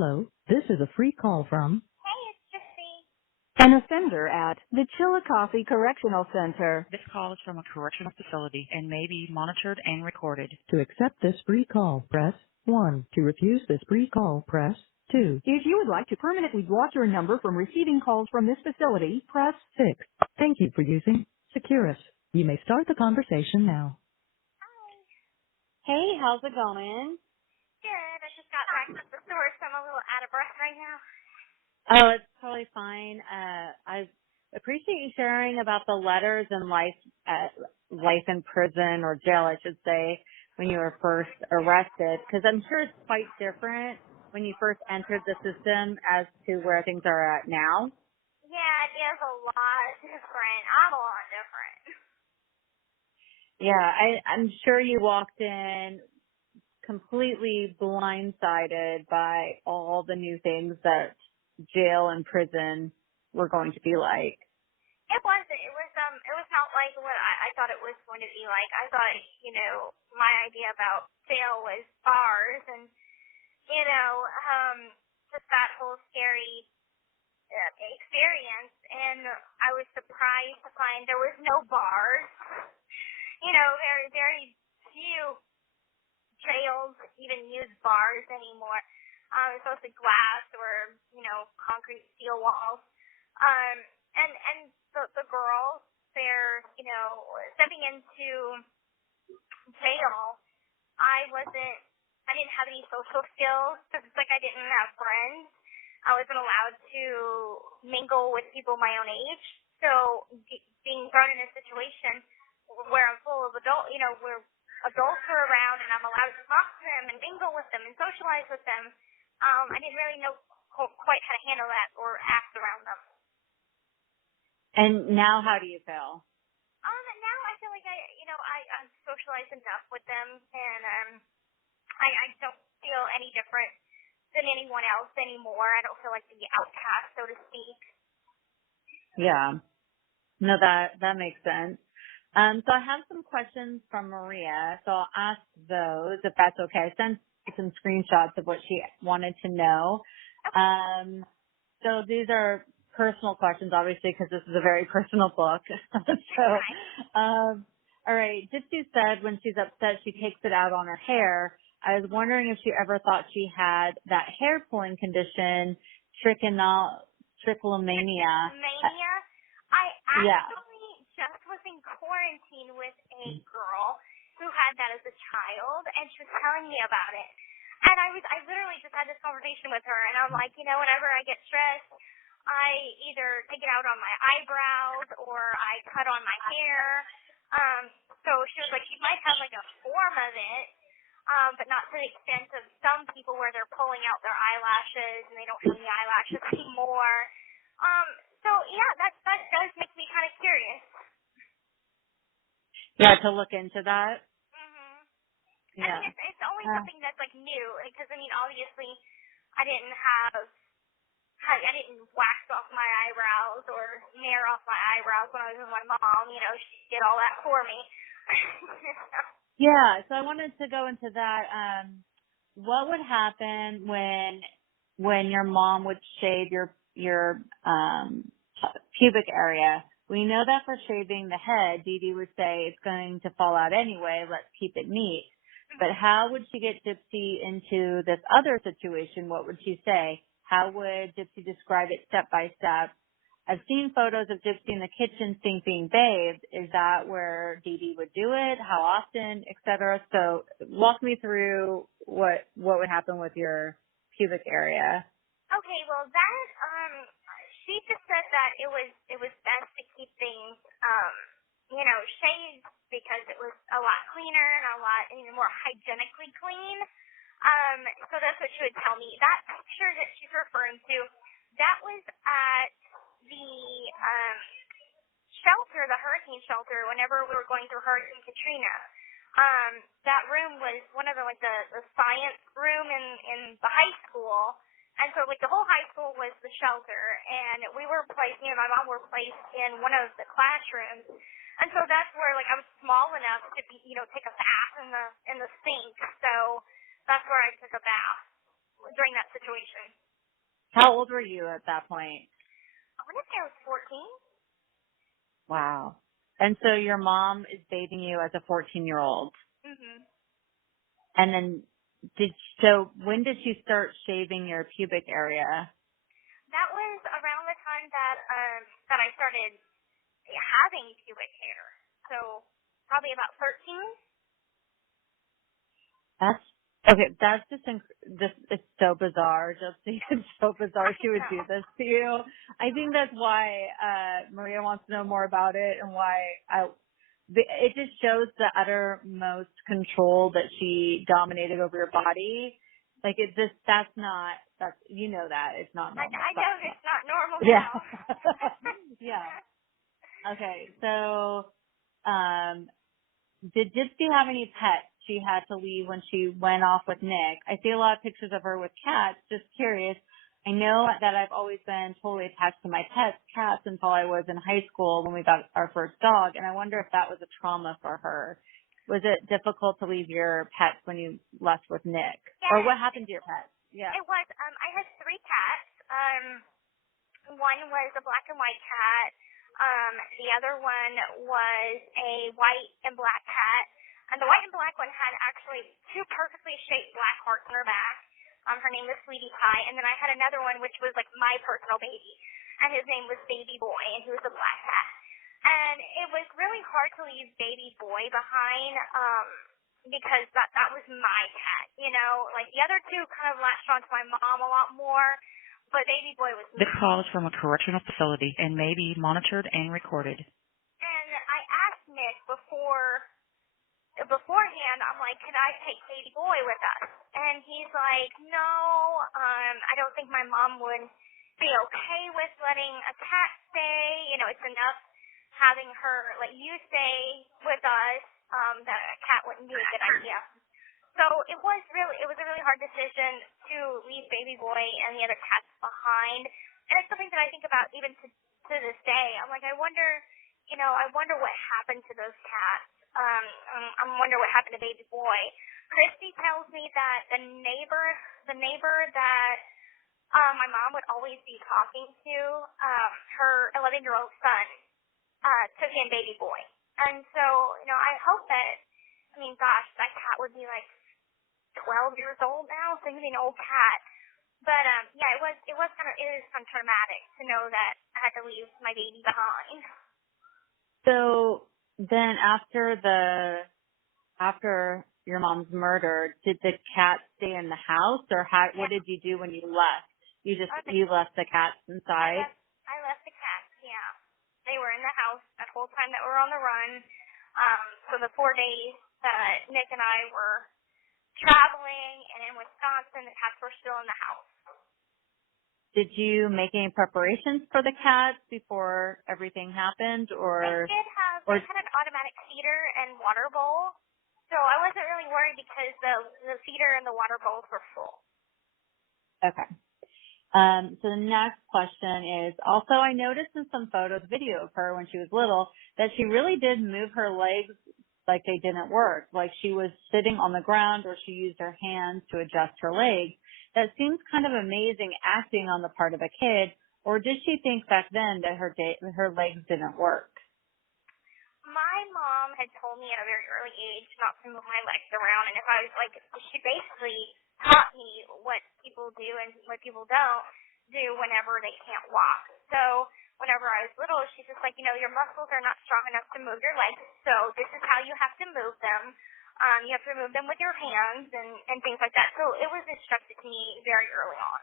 Hello, this is a free call from Hey, it's Gypsy. an offender at the Chillicothe Correctional Center. This call is from a correctional facility and may be monitored and recorded. To accept this free call, press 1. To refuse this free call, press 2. If you would like to permanently block your number from receiving calls from this facility, press 6. Thank you for using Securus. You may start the conversation now. Hi. Hey, how's it going? Good. I just got back from the store, so I'm a little out of breath right now. Oh, it's totally fine. I appreciate you sharing about the letters and life in prison or jail, I should say, when you were first arrested, because I'm sure it's quite different when you first entered the system as to where things are at now. Yeah, it is a lot different. I'm a lot different. Yeah, I'm sure you walked in completely blindsided by all the new things that jail and prison were going to be like. It wasn't. It was not like what I thought it was going to be like. I thought, my idea about jail was bars and, just that whole scary experience. And I was surprised to find there was no bars. Very, very few jails even use bars anymore. It's mostly glass or, concrete steel walls. And the girls, they're, stepping into jail, I didn't have any social skills because it's like I didn't have friends. I wasn't allowed to mingle with people my own age. So being thrown in a situation where I'm full of where adults are around and I'm allowed to talk to them and mingle with them and socialize with them, I didn't really know quite how to handle that or act around them. And now how do you feel? Now I feel like I'm socialized enough with them and I don't feel any different than anyone else anymore. I don't feel like the outcast, so to speak. Yeah. No, that makes sense. So I have some questions from Maria, so I'll ask those if that's okay. I sent some screenshots of what she wanted to know. So these are personal questions, obviously, because this is a very personal book. All right. Gypsy said when she's upset, she takes it out on her hair. I was wondering if she ever thought she had that hair pulling condition, trichomania. Mania? I actually just was in quarantine with a girl who had that as a child, and she was telling me about it. And I literally just had this conversation with her, and I'm like, whenever I get stressed, I either take it out on my eyebrows or I cut on my hair. So she was like, she might have like a form of it, but not to the extent of some people where they're pulling out their eyelashes and they don't have any eyelashes anymore. So yeah, that does make me kind of curious. Yeah, to look into that. Mhm. Yeah. I mean, it's only something that's like new, because obviously, I didn't wax off my eyebrows or nair off my eyebrows when I was with my mom. She did all that for me. Yeah, so I wanted to go into that. What would happen when your mom would shave your pubic area? We know that for shaving the head, DeeDee would say it's going to fall out anyway. Let's keep it neat. But how would she get Gypsy into this other situation? What would she say? How would Gypsy describe it step by step? I've seen photos of Gypsy in the kitchen sink being bathed. Is that where DeeDee would do it? How often, et cetera? So walk me through what would happen with your pubic area. Okay, well that she just said that it was best to keep things shaved because it was a lot cleaner and a lot more hygienically clean. So that's what she would tell me. That picture that she's referring to, that was at the shelter, the hurricane shelter, whenever we were going through Hurricane Katrina. That room was one of the science room in the high school. And so the whole high school was the shelter, and we were placed, me and my mom were placed in one of the classrooms. And so that's where I was small enough to be, take a bath in the sink. So that's where I took a bath. during that situation. How old were you at that point? I want to say I was 14. Wow. And so your mom is bathing you as a 14-year-old. Mhm. And then when did she start shaving your pubic area? That was around the time that I started having pubic hair. So probably about 13. That's this is so bizarre, Gypsy. It's so bizarre she would do this to you. I think that's why Maria wants to know more about it and why it just shows the uttermost control that she dominated over your body. Like that's you know that it's not normal. I know it's not normal yeah. now. Yeah. Okay, so did Gypsy have any pets she had to leave when she went off with Nick? I see a lot of pictures of her with cats. Just curious. I know that I've always been totally attached to my cats until I was in high school when we got our first dog, and I wonder if that was a trauma for her. Was it difficult to leave your pets when you left with Nick? Yes. Or what happened to your pets? Yeah. It was, I had 3 cats. One was a black and white cat. The other one was a white and black cat. And the white and black one had actually 2 perfectly shaped black hearts on her back. Her name was Sweetie Pie. And then I had another one, which was like my personal baby. And his name was Baby Boy, and he was a black cat. And it was really hard to leave Baby Boy behind, because that was my cat, you know? Like, the other 2 kind of latched onto my mom a lot more, but Baby Boy was This call is from a correctional facility and may be monitored and recorded. And I asked Nick beforehand, I'm like, can I take Baby Boy with us? And he's like, no, I don't think my mom would be okay with letting a cat stay. You know, it's enough having her let you stay with us, that a cat wouldn't be a good idea. So it was a really hard decision to leave Baby Boy and the other cats behind. And it's something that I think about even to this day. I'm like, I wonder what happened to those cats. I wonder what happened to Baby Boy. Christy tells me that the neighbor that my mom would always be talking to, her 11-year-old son, took in Baby Boy. And so, you know, I hope that, that cat would be like 12 years old now, so he's an old cat. But, yeah, it is kind of traumatic to know that I had to leave my baby behind. So then after your mom's murder, did the cat stay in the house, or what did you do when you left? You left the cats inside? I left the cats, yeah. They were in the house that whole time that we were on the run. For the 4 days that Nick and I were traveling and in Wisconsin, the cats were still in the house. Did you make any preparations for the cats before everything happened, or? They had an automatic feeder and water bowl, so I wasn't really worried because the feeder and the water bowls were full. Okay. So the next question is, also I noticed in some video of her when she was little that she really did move her legs like they didn't work, like she was sitting on the ground or she used her hands to adjust her legs. That seems kind of amazing acting on the part of a kid, or did she think back then that her legs didn't work? My mom had told me at a very early age not to move my legs around, and if I was like, she basically taught me what people do and what people don't do whenever they can't walk. So whenever I was little, she's just like, you know, your muscles are not strong enough to move your legs, so this is how you have to move them. You have to move them with your hands and things like that. So it was instructed to me very early on.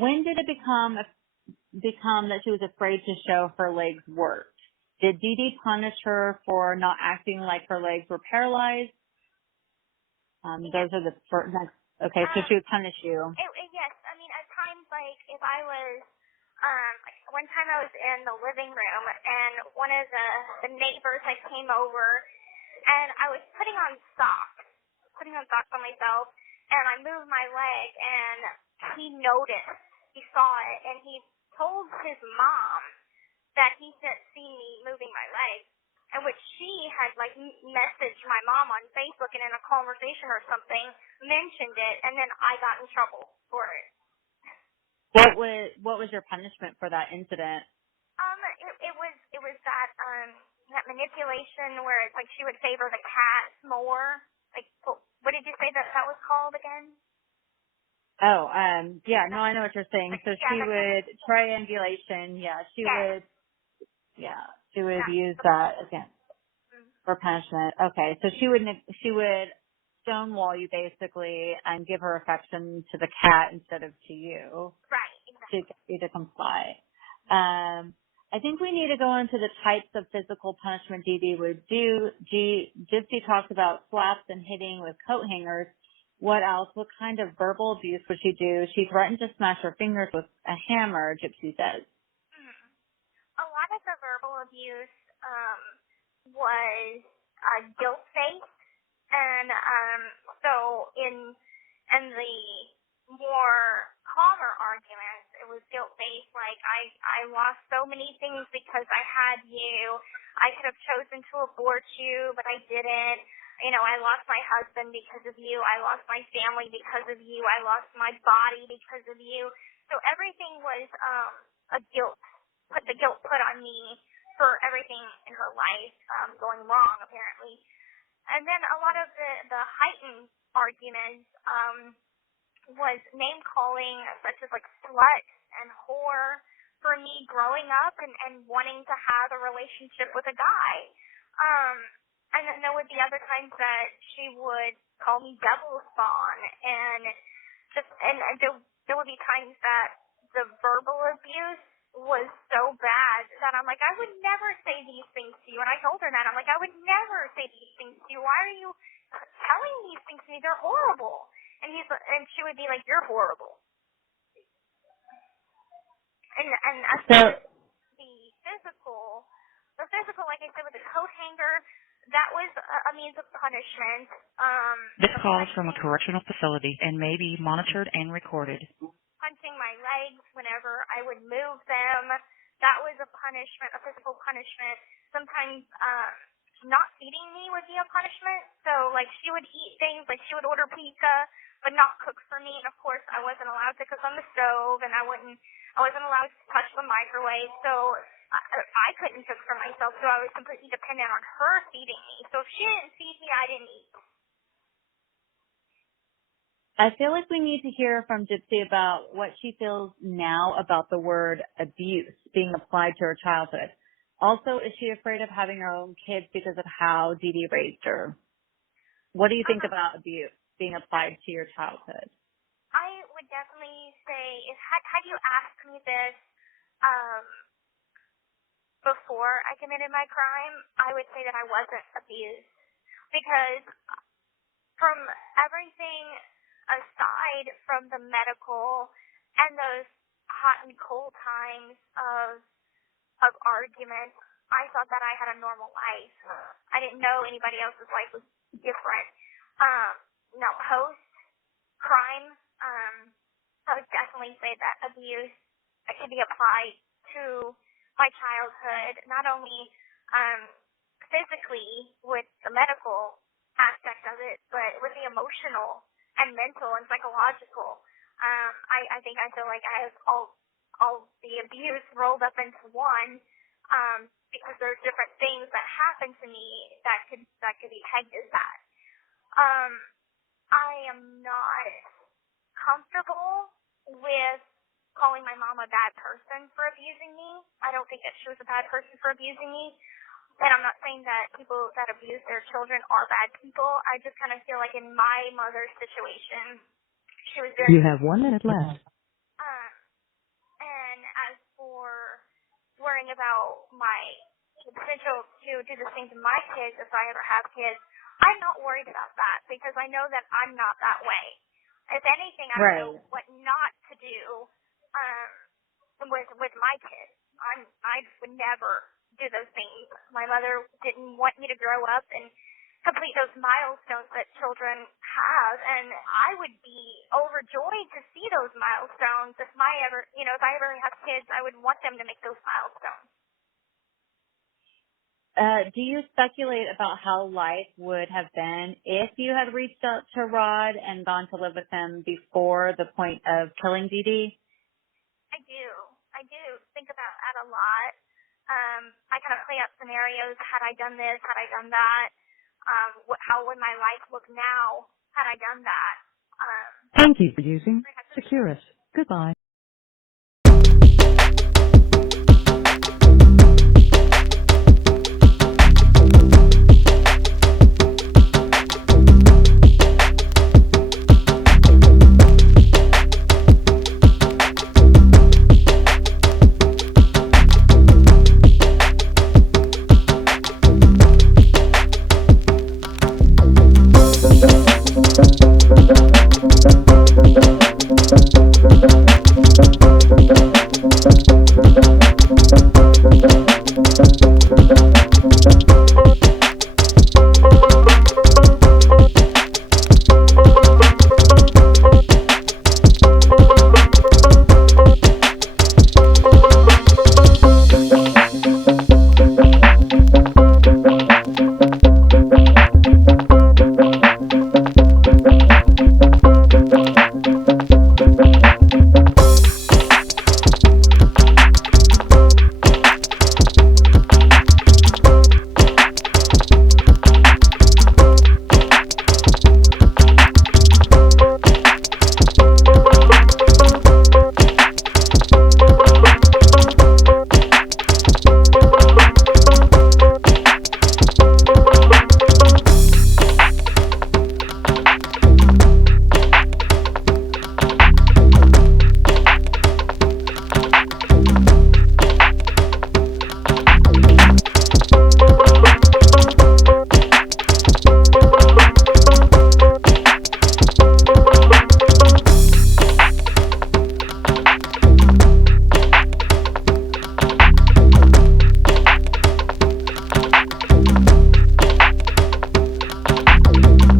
When did it become that she was afraid to show her legs worked? Did DeeDee punish her for not acting like her legs were paralyzed? Those are the next. Okay, so she would punish you. Yes, I mean at times, like if I was, one time I was in the living room and one of the neighbors came over and I was putting on socks on myself, and I moved my leg and he noticed, he saw it, and he told his mom that he didn't see me moving my leg. in which she had like messaged my mom on Facebook and in a conversation or something mentioned it, and then I got in trouble for it. What was your punishment for that incident? It was that manipulation where it's like she would favor the cats more. Like, what did you say that was called again? Oh, yeah, no, I know what you're saying. So she would triangulation, she would use that again for punishment. Okay, so she would stonewall you basically and give her affection to the cat instead of to you. Right, exactly. To get you to comply. I think we need to go into the types of physical punishment DeeDee would do. Gypsy talks about slaps and hitting with coat hangers. What else? What kind of verbal abuse would she do? She threatened to smash her fingers with a hammer, Gypsy says. A lot of the verbal abuse was guilt-based, and so in the more calmer arguments, it was guilt-based. Like, I lost so many things because I had you. I could have chosen to abort you, but I didn't. You know, I lost my husband because of you. I lost my family because of you. I lost my body because of you. So everything was the guilt put on me for everything in her life going wrong, apparently. And then a lot of the heightened arguments was name calling, such as like slut and whore, for me growing up and wanting to have a relationship with a guy. And then there would be other times that she would call me devil spawn, and there would be times that the verbal abuse was so bad that I'm like, I would never say these things to you. And I told her that. I'm like, I would never say these things to you. Why are you telling these things to me? They're horrible. And she would be like, you're horrible. And as far as the physical, like I said, with the coat hanger, that was a means of punishment. This call is from a correctional facility and may be monitored and recorded. Punching my legs whenever I would move them, that was a punishment, a physical punishment. Sometimes not feeding me would be a punishment. So, like, she would eat things, like she would order pizza, but not cook for me. And, of course, I wasn't allowed to cook on the stove, and I wasn't allowed to touch the microwave. So I couldn't cook for myself, so I was completely dependent on her feeding me. So if she didn't feed me, I didn't eat. I feel like we need to hear from Gypsy about what she feels now about the word abuse being applied to her childhood. Also, is she afraid of having her own kids because of how DeeDee raised her? What do you think about abuse being applied to your childhood? I would definitely say, had you asked me this before I committed my crime, I would say that I wasn't abused. Because from everything aside from the medical and those hot and cold times of arguments, I thought that I had a normal life. I didn't know anybody else's life was different. Now, post-crime, I would definitely say that abuse can be applied to my childhood, not only physically with the medical aspect of it, but with the emotional and mental and psychological. I think I feel like I have all the abuse rolled up into one, because there's different things that happen to me that could be pegged as that. I am not comfortable with calling my mom a bad person for abusing me. I don't think that she was a bad person for abusing me. And I'm not saying that people that abuse their children are bad people. I just kind of feel like in my mother's situation, she was very... You have 1 minute left. And as for worrying about my potential to do the same to my kids if I ever have kids, I'm not worried about that because I know that I'm not that way. If anything, I know what not to do with my kids. I would never do those things. My mother didn't want me to grow up and complete those milestones that children have, and I would be overjoyed to see those milestones. If I ever have kids, I would want them to make those milestones. Do you speculate about how life would have been if you had reached out to Rod and gone to live with him before the point of killing DeeDee? I do. I do think about that a lot. I kind of play out scenarios. Had I done this? Had I done that? How would my life look now had I done that? Thank you for using Securus. Goodbye.